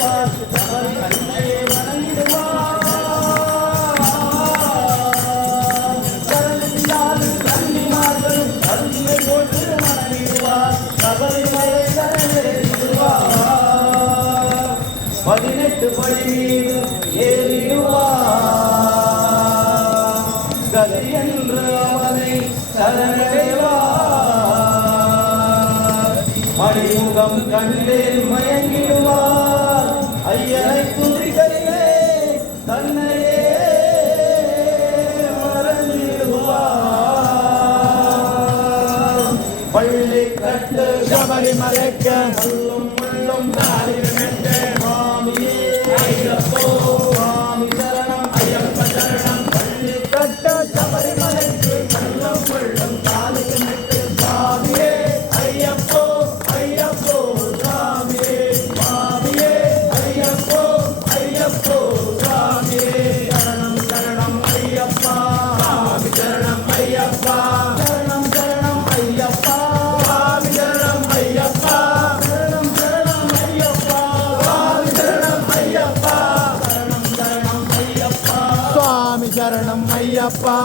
வணங்கிடுவார் சபரி அன்னையை வணங்கிடுவார் கரணியால் கன்னிமார்களும் அருகிலை போட்டு வணங்கிடுவார் சபரிமலை கரையேறிடுவார் 18 படி ஏறிடுவார் கதி என்று அவனை சரணடைவார் மணிமுகம் கண்டேன் மயங்கிடுவார் ஐயனை துதிக்கையிலே தன்னையே மறந்திடுவார் பள்ளி கட்டு சபரிமலைக்க முள்ளும் முள்ளும் தாரிமென்று மாமியே ஐயப்போ மாமி சரணம் ஐயப்ப சரணம் பள்ளி கட்டு சபரிமலைக்கு முள்ளும் முள்ளும் தாரிமென்று மாமியே ஐயப்போ ஐயப்போ சாமியே மாமியே ஐயப்போ ஐயப்போ சாமியே சரணம் சரணம் ஐயப்பா மாமி சரணம் ஐயப்பா சரணம் சரணம் ஐயப்பா மாமி சரணம் ஐயப்பா சரணம் சரணம் ஐயப்பா மாமி சரணம் ஐயப்பா சரணம் சரணம் ஐயப்பா சுவாமி சரணம் ஐயப்பா